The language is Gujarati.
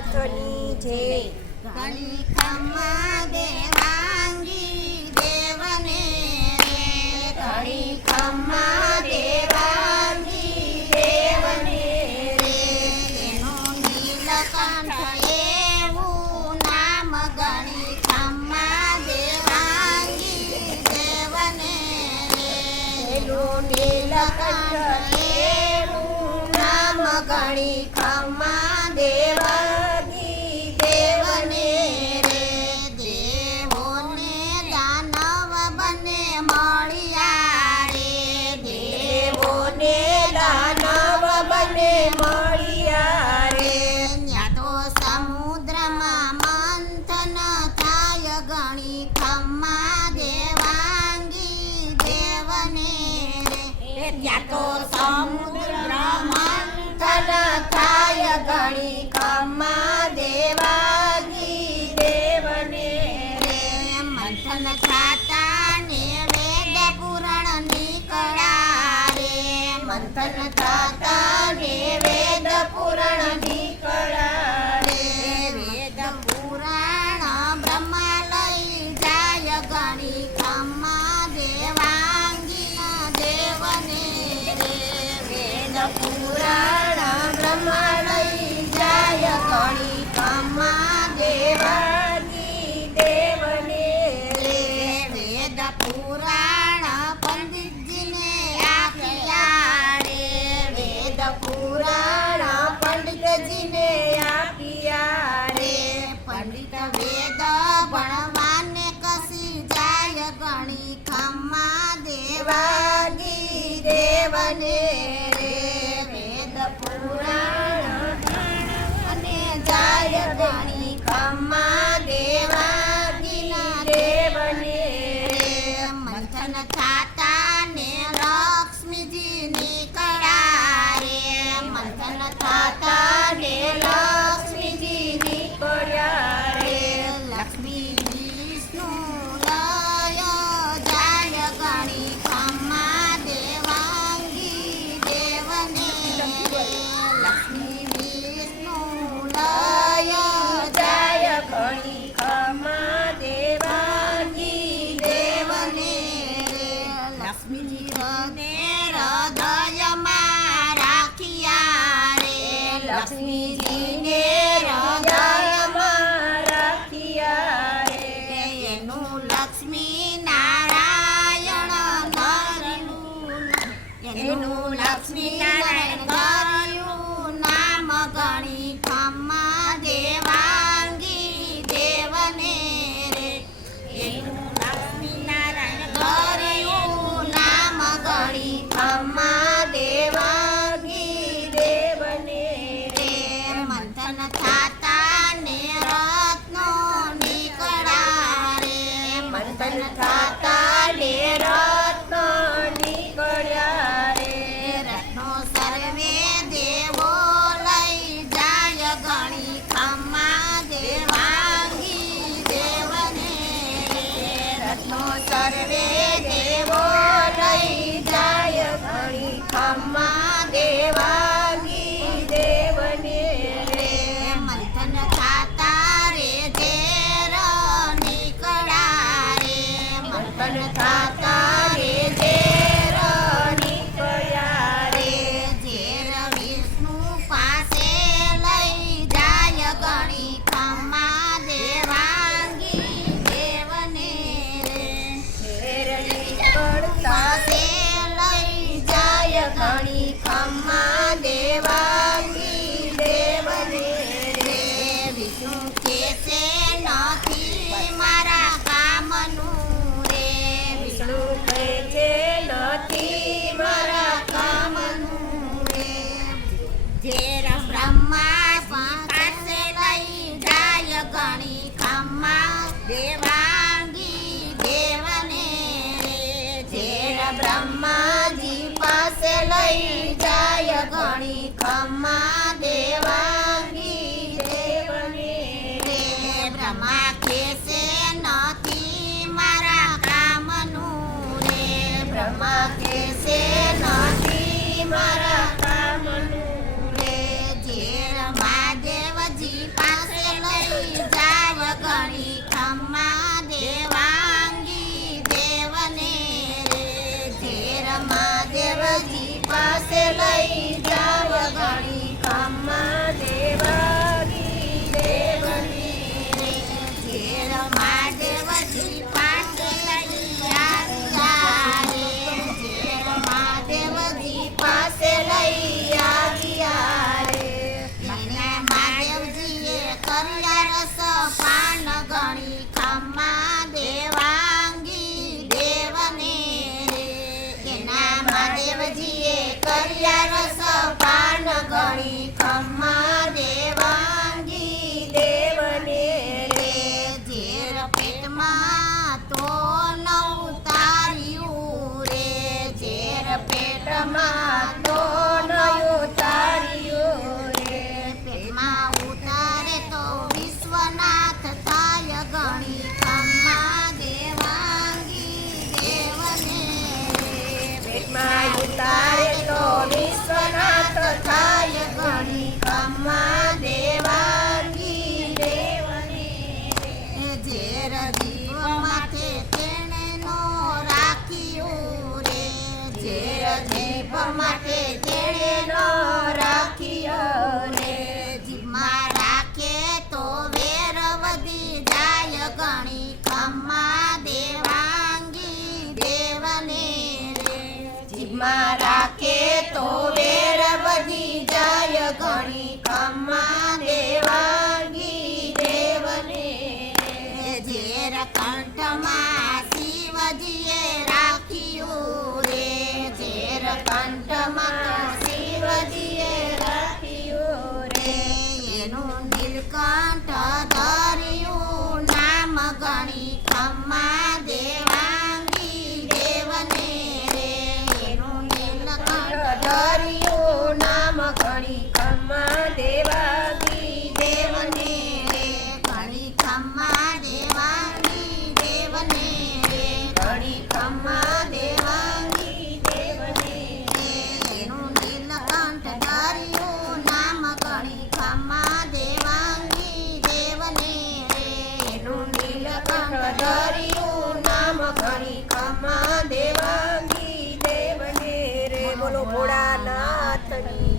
નાથની જય. ઘણી ખમ્મા દેવાંગી દેવને રે, ઘણી ખમ્મા દેવાંગી દેવને રે. એનું નીલકંઠ એવું નામ ઘણી ખમ્મા દેવાંગી દેવને રે. એનું નીલકંઠ એવું નામ ઘણી ખમ્મા દેવાંગી દેવને રે. દેવોને દાનવ બને મળ્યા રે, દેવોને દાનવ બને મળ્યા રે. ન્યા તો સમુદ્રમાં મંથન થાય ઘણી ખમ્મા દેવાંગી દેવને રે. ત્યાં તો સમુદ્ર મંથન થાય ઘણી ખમ્મા દેવાંગી દેવને રે. મંથન થતા ને વેદ પુરાણ નીકળ્યા રે, મંથન થતા ને વેદ પુરાણ નીકળ્યા રે. વેદ પુરાણ બ્રહ્મા લઈ જાય ઘણી ખમ્મા દેવાંગી દેવને રે. વેદ પુરાણ બ્રહ્મા લઈ જાય ઘણી ખમ્મા દેવાંગી દેવને રે. વેદ પુરાણ પંડિતજીને આપ્યા રે, વેદ પુરાણ પંડિતજીને આપ્યા રે. પંડિત વેદ ભણવાને કસી જાય ઘણી ખમ્મા દેવાંગી દેવને રે. વેદ પુરાણ અને જાય ઘણી ખમ્મા દેવાંગી દેવને રે. મંથન થાતા ને લક્ષ્મીજી નીકળ્યા રે, મંથન થાતા ને લક્ષ્મીજી નીકળ્યા રે. લક્ષ્મી વિષ્ણુ લય જાય ઘણી ખમ્મા દેવાંગી દેવને રે. લક્ષ્મી વિષ્ણુ લય જાય ઘણી ખમ્મા દેવાંગી દેવને રે. લક્ષ્મીજીને હૃદયમાં રાખ્યા રે, લક્ષ્મીજીને હૃદયમાં રાખ્યા રે. એનું લક્ષ્મી નારાયણ ધર્યું, એનું લક્ષ્મી નારાયણ ધર્યું નામ ઘણી ખમ્મા દેવાંગી દેવને રે. એનું લક્ષ્મી નારાયણ ધર્યું નામ ઘણી ખમ્મા દેવાંગી દેવને રે. મંથન થાતા ને રત્નો નીકળ્યા રે, મંથન થાતા ને રત્નો નીકળ્યા રે. રત્નો સર્વે દેવો લઈ જાય ઘણી ખમ્મા દેવાંગી દેવને રે. રત્નો સર્વે દેવો લઈ જાય ઘણી ખમ્મા દેવાંગી દેવને રે. મંથન થાતા રે ઝેર નીકળ્યા રે, મંથન થાતા રે ઝેર નીકળ્યા રે. ઝેર વિષ્ણુ પાસે લઈ જાય ઘણી ખમ્મા દેવાંગી દેવને રે. ઝેર નીકળતા પાસે લઈ જાય ઘણી ખમ્મા દેવાંગી દેવને રે. વિષ્ણુ કેસે નથી મારા કામનું રે, વિષ્ણુ કહે છે નથી મારા કામનું રે. ઝેર બ્રહ્મા પાસે લઈ જાય ઘણી ખમ્મા દેવાંગી દેવને રે. ઝેર બ્રહ્માજી પાસે લઈ જાય ઘણી ખમ્મા દેવાંગી દેવને રે. બ્રહ્મા કેસે નથી મારા કામનું રે, બ્રહ્મા કહેશે નથી મારા કામનું રે. ઝેર મહાદેવજી પાસે કર્યા રસ પાન ગણી ખમ્મા દેવાંગી દેવને રે એના મહાદેવજીએ કર્યા રસ પાન ગણી ખમ્મા દેવાંગી દેવને રે ઝેર પેટમાં તો ન ઉતાર્યું રે ઝેર પેટમાં તો નયું તાર્યું રે પેટમાં ઉતારે તો વિશ્વનાથ થાય ગણી ખમ્મા દેવાંગી દેવને રે પેટમાં ઉતારે તો વિશ્વનાથ થાય ગણી ખમ્મા દેવાંગી દેવને રે ઝેર જીવ માથે તેણે નો રાખ્યું રે ઝેર જીભ માટે તેણે નો રાખ્યો રે જીભમાં રાખે તો વેર વધી જાય ગણી ખમ્મા દેવાંગી દેવને રે જીભમાં રાખે તો વેર વધી જાય ઘણી ખમ્મા દેવાંગી દેવને રે ઝેર કંઠમાં શિવજીએ રાખ્યું રે ઝેર કંઠમાં તો શિવજીએ રાખ્યું રે એનું નીલકંઠ ધર્યું નામ ગણી ખમ્મા દેવાંગી દેવને રે એનું નીલકંઠ ધર્યું નામ ઘણી ખમ્મા દેવાંગી દેવને રે ઘણી ખમ્મા દેવાંગી દેવને રે ઘણી ખમ્મા દેવાંગી દેવને રે એનું નીલકંઠ ધર્યું નામ ગણી ખમ્મા દેવાંગી દેવને રે એનું નીલકંઠ ધર્યું નામ ઘણી ખમ્મા દેવાંગી દેવને રે બોલો ભોળાનાથની